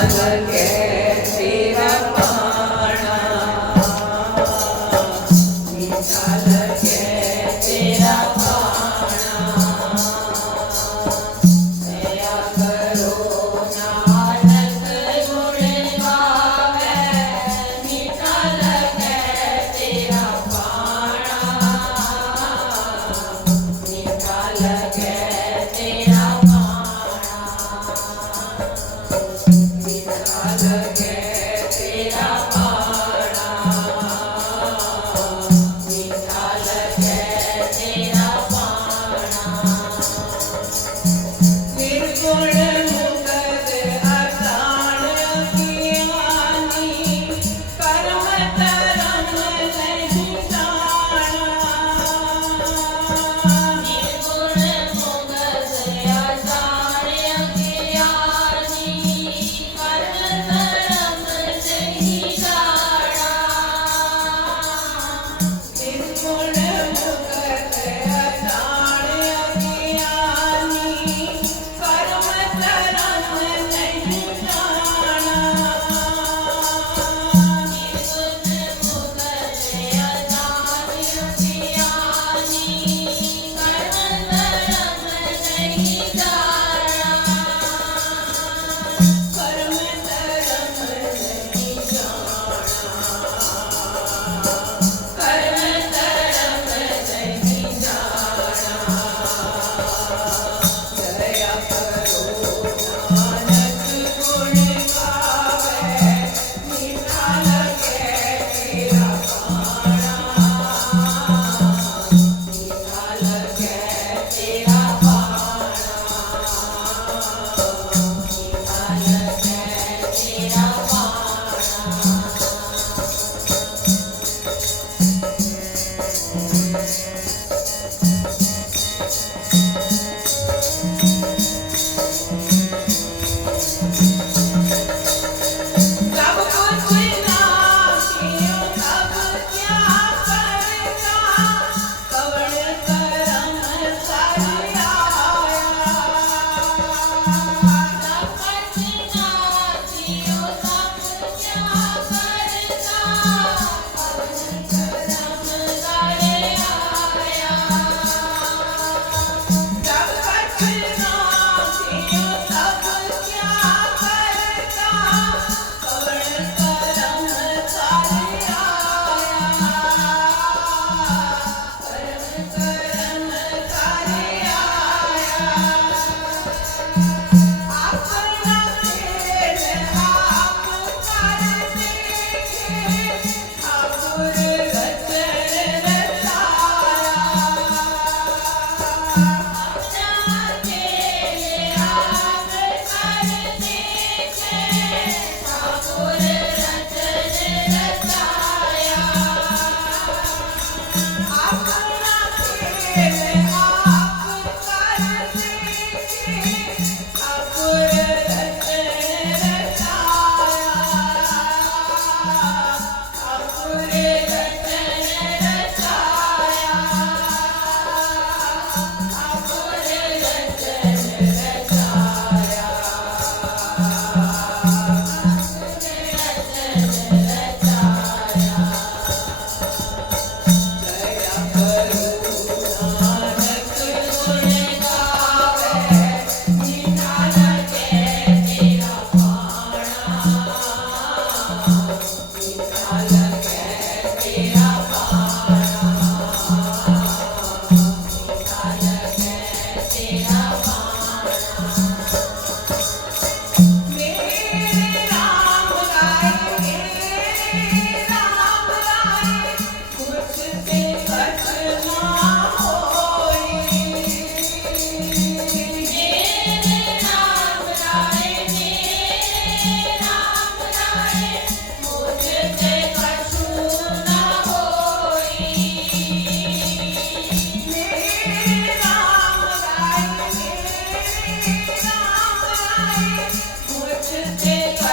i'm just Amen. Oh.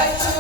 Bye.